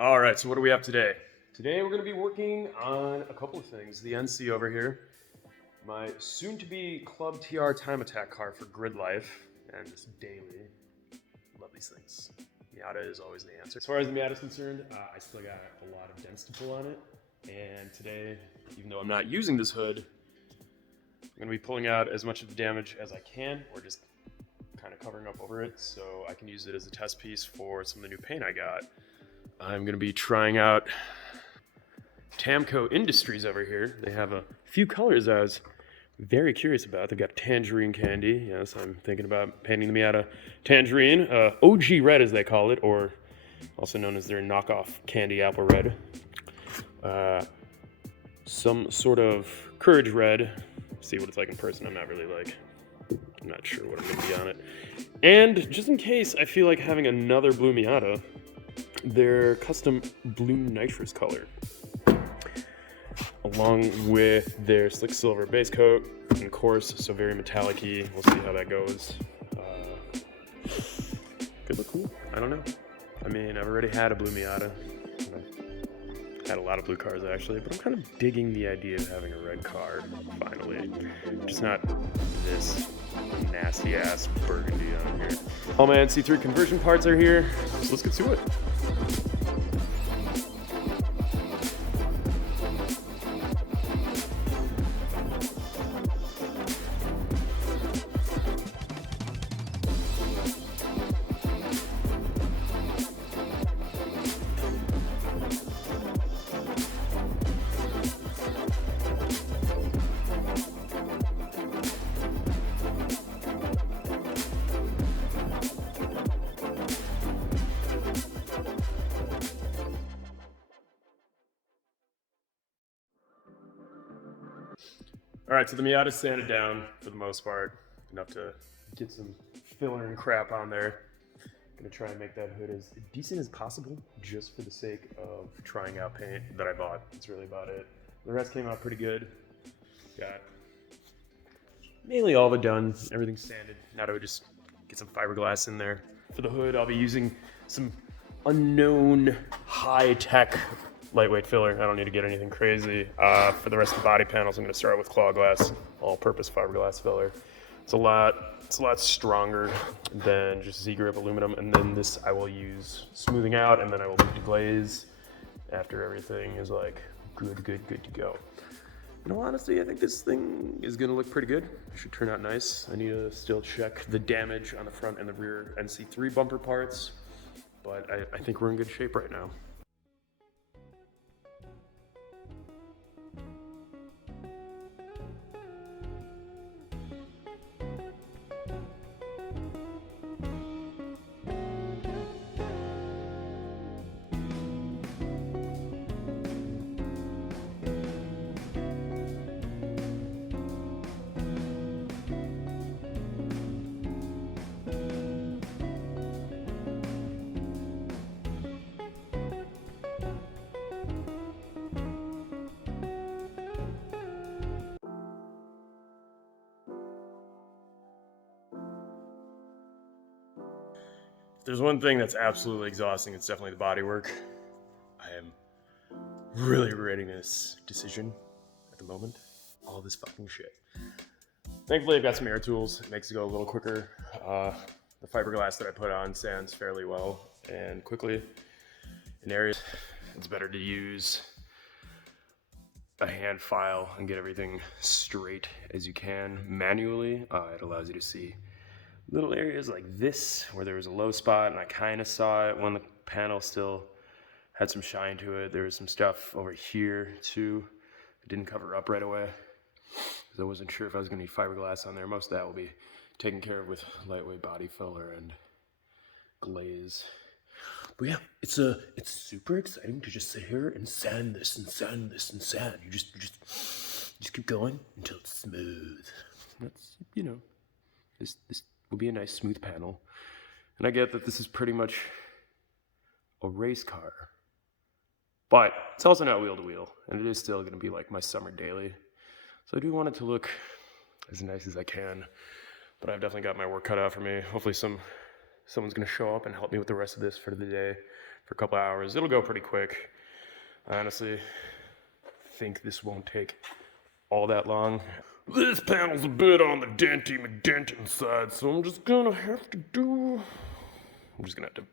All right, so what do we have today? Today we're going to be working on a couple of things. The NC over here, my soon-to-be Club TR time attack car for grid life, and this daily. Love these things. Miata is always the answer. As far as the Miata is concerned, I still got a lot of dents to pull on it. And today, even though I'm not using this hood, I'm going to be pulling out as much of the damage as I can, or just kind of covering up over it, so I can use it as a test piece for some of the new paint I got. I'm going to be trying out Tamco Industries over here. They have a few colors I was very curious about. They've got tangerine candy. Yes, I'm thinking about painting the Miata tangerine. OG red, as they call it, or also known as their knockoff candy apple red. Some sort of courage red. See what it's like in person. I'm not sure what I'm going to be on it. And just in case I feel like having another blue Miata, their custom blue nitrous color, along with their slick silver base coat and coarse, so very metallic-y. We'll see how that goes. Could look cool. I don't know. I mean, I've already had a blue Miata. I've had a lot of blue cars actually, but I'm kind of digging the idea of having a red car finally. Just not this nasty ass burgundy on here. All my NC3 conversion parts are here, so let's get to it. All right, so the Miata's sanded down for the most part, enough to get some filler and crap on there. Gonna try and make that hood as decent as possible, just for the sake of trying out paint that I bought. That's really about it. The rest came out pretty good. Got mainly all of it done, everything's sanded. Now I would just get some fiberglass in there. For the hood, I'll be using some unknown high-tech lightweight filler. I don't need to get anything crazy. For the rest of the body panels, I'm going to start with claw glass, all-purpose fiberglass filler. It's a lot stronger than just Z-grip aluminum, and then this I will use smoothing out, and then I will leave to glaze after everything is like good to go. In all honesty, I think this thing is going to look pretty good. It should turn out nice. I need to still check the damage on the front and the rear NC3 bumper parts, but I think we're in good shape right now. If there's one thing that's absolutely exhausting, it's definitely the body work. I am really regretting this decision at the moment. All this fucking shit. Thankfully, I've got some air tools. It makes it go a little quicker. The fiberglass that I put on sands fairly well and quickly. In areas, it's better to use a hand file and get everything straight as you can manually. It allows you to see little areas like this where there was a low spot, and I kind of saw it when the panel still had some shine to it. There was some stuff over here too. It didn't cover up right away because I wasn't sure if I was going to need fiberglass on there. Most of that will be taken care of with lightweight body filler and glaze. But yeah, it's super exciting to just sit here and sand this and sand this and sand. You just keep going until it's smooth. That's, you know, this will be a nice smooth panel. And I get that this is pretty much a race car, but it's also not wheel to wheel, and it is still going to be like my summer daily. So I do want it to look as nice as I can, but I've definitely got my work cut out for me. Hopefully someone's going to show up and help me with the rest of this for the day. for a couple hours. It'll go pretty quick. I honestly think this won't take all that long. This panel's a bit on the denty McDentin side, so I'm just gonna have to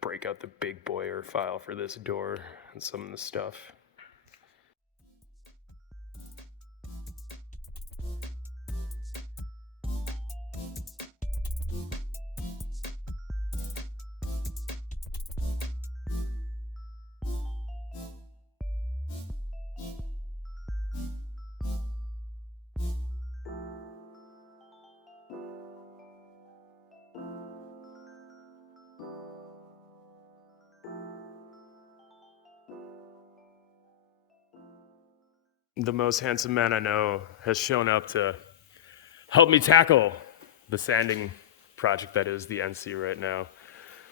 break out the big boy air file for this door and some of the stuff. The most handsome man I know has shown up to help me tackle the sanding project that is the NC right now.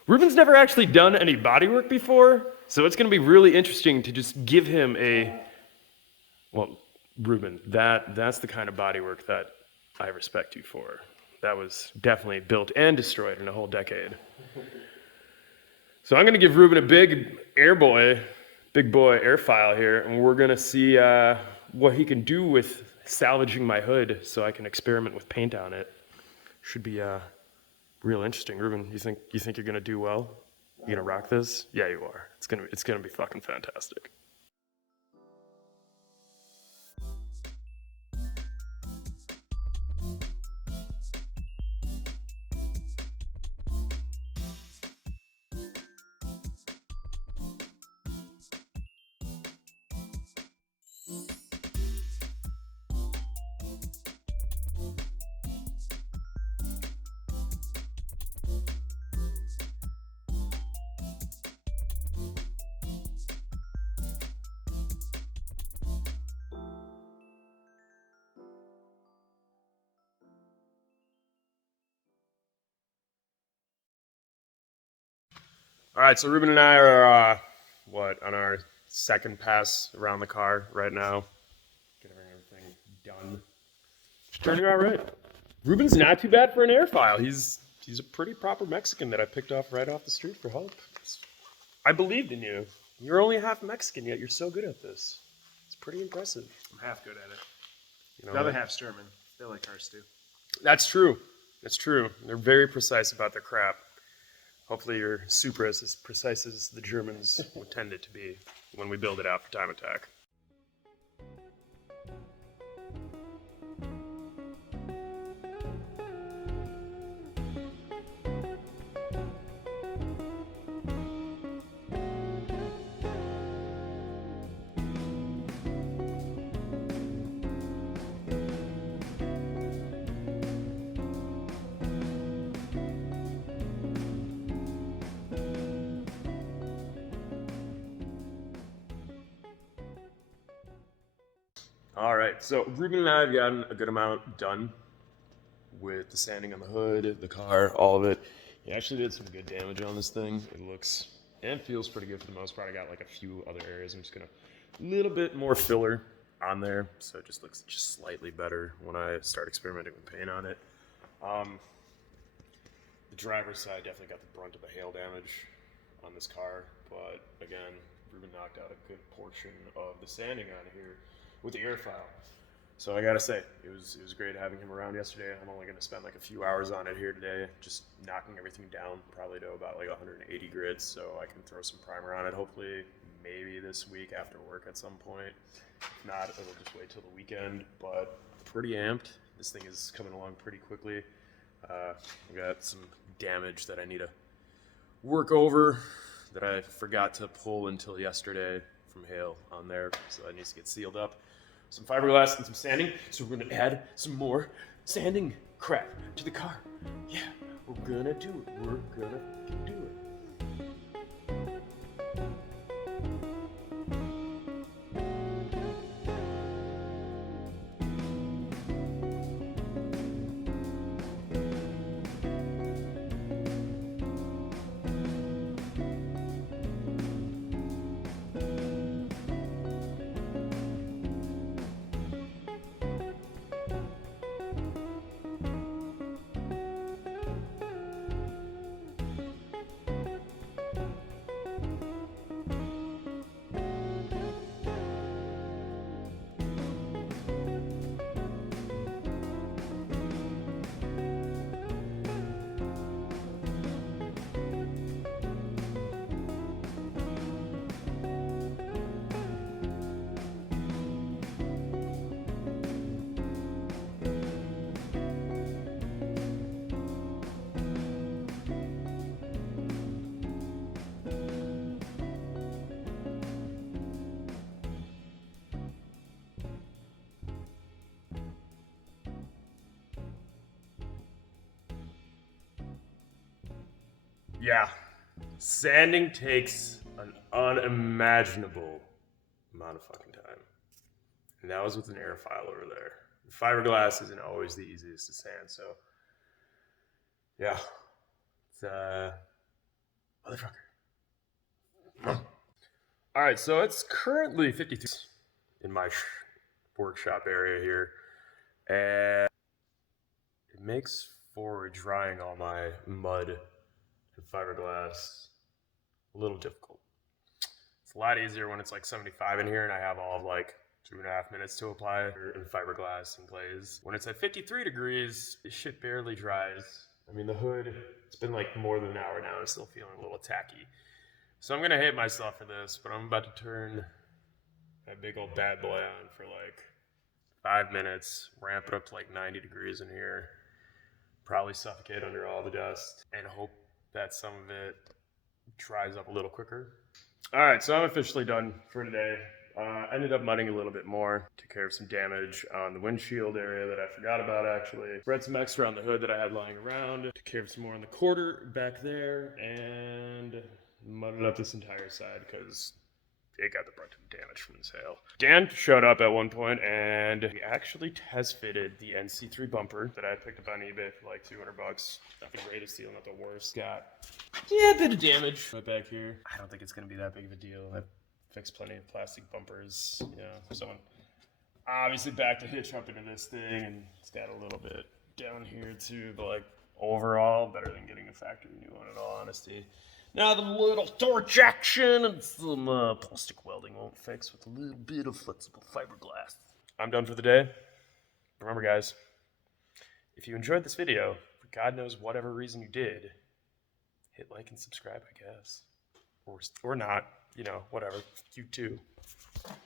Ruben's never actually done any bodywork before, so it's gonna be really interesting to just give him well, Ruben, that's the kind of bodywork that I respect you for. That was definitely built and destroyed in a whole decade. So I'm gonna give Ruben a big boy air file here, and we're gonna see what he can do with salvaging my hood so I can experiment with paint on it. Should be real interesting. Ruben, you think you're gonna do well? You gonna rock this? Yeah, you are. It's gonna be fucking fantastic. All right, so Ruben and I are, on our second pass around the car right now. Getting everything done. It's turning out right. Ruben's not too bad for an air file. He's a pretty proper Mexican that I picked off right off the street for help. I believed in you. You're only half Mexican, yet you're so good at this. It's pretty impressive. I'm half good at it. You know, the other half's German. They like cars too. That's true. That's true. They're very precise about their crap. Hopefully you're super as precise as the Germans would tend it to be when we build it out for time attack. All right, so Ruben and I have gotten a good amount done with the sanding on the hood, the car, all of it. He actually did some good damage on this thing. It looks and feels pretty good for the most part. I got like a few other areas. I'm just gonna a little bit more filler on there, so it just looks just slightly better when I start experimenting with paint on it. The driver's side definitely got the brunt of the hail damage on this car, but again, Ruben knocked out a good portion of the sanding on here with the air file. So I gotta say, it was great having him around yesterday. I'm only gonna spend like a few hours on it here today, just knocking everything down, probably to about like 180 grids, so I can throw some primer on it, hopefully maybe this week after work at some point. If not, it'll just wait till the weekend, but pretty amped. This thing is coming along pretty quickly. I got some damage that I need to work over that I forgot to pull until yesterday from hail on there, so that needs to get sealed up. Some fiberglass and some sanding, so we're gonna add some more sanding crap to the car. Yeah, we're gonna do it. We're gonna do it. Yeah, sanding takes an unimaginable amount of fucking time. And that was with an airfile over there. Fiberglass isn't always the easiest to sand, so yeah. It's motherfucker. Alright, so it's currently 53 in my workshop area here. And it makes for drying all my mud and fiberglass a little difficult. It's a lot easier when it's like 75 in here and I have all of like 2.5 minutes to apply in fiberglass and glaze. When it's at 53 degrees, this shit barely dries. I mean, the hood, it's been like more than an hour now and it's still feeling a little tacky. So I'm gonna hate myself for this, but I'm about to turn that big old bad boy on for like 5 minutes, ramp it up to like 90 degrees in here, probably suffocate under all the dust, and hope that some of it dries up a little quicker. All right, so I'm officially done for today. Ended up mudding a little bit more. Took care of some damage on the windshield area that I forgot about actually. Spread some extra on the hood that I had lying around. Took care of some more on the quarter back there, and mudded up this entire side because it got the brunt of the damage from this hail. Dan showed up at one point and he actually test fitted the NC3 bumper that I picked up on eBay for like 200 bucks. Not the greatest deal, not the worst. Got a bit of damage right back here. I don't think it's gonna be that big of a deal. I've fixed plenty of plastic bumpers. You know, someone obviously backed a hitch up into this thing and it's got a little bit down here too, but like overall better than getting a factory new one in all honesty. Now the little torch action and some plastic welding won't fix with a little bit of flexible fiberglass. I'm done for the day. Remember guys, if you enjoyed this video, for God knows whatever reason you did, hit like and subscribe I guess. Or not, you know, whatever, you too.